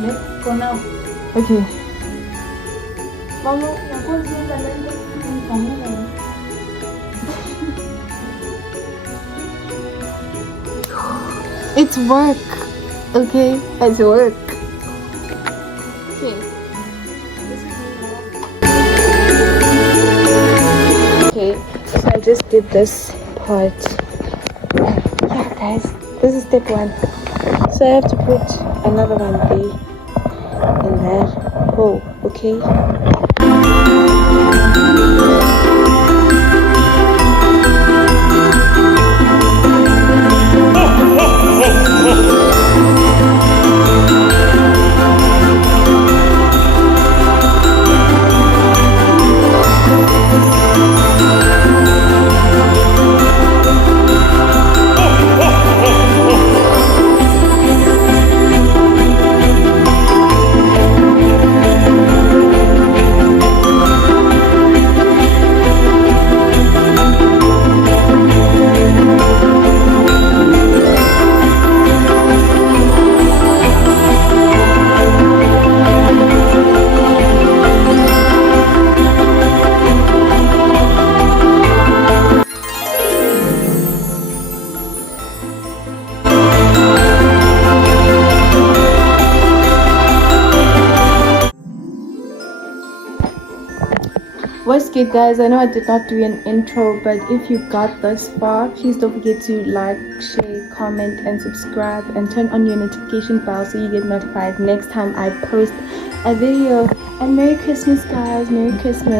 Let's go now. Okay. Mama, you're going to the lender. It's work. Okay, it's work. Okay. Okay, so I just did this part. Yeah, guys, this is step 1. So I have to put another one there in that hole, okay? What's good, guys? I know I did not do an intro, but if you got this far, please don't forget to like, share, comment, and subscribe, and turn on your notification bell so you get notified next time I post a video. And Merry Christmas, guys. Merry Christmas.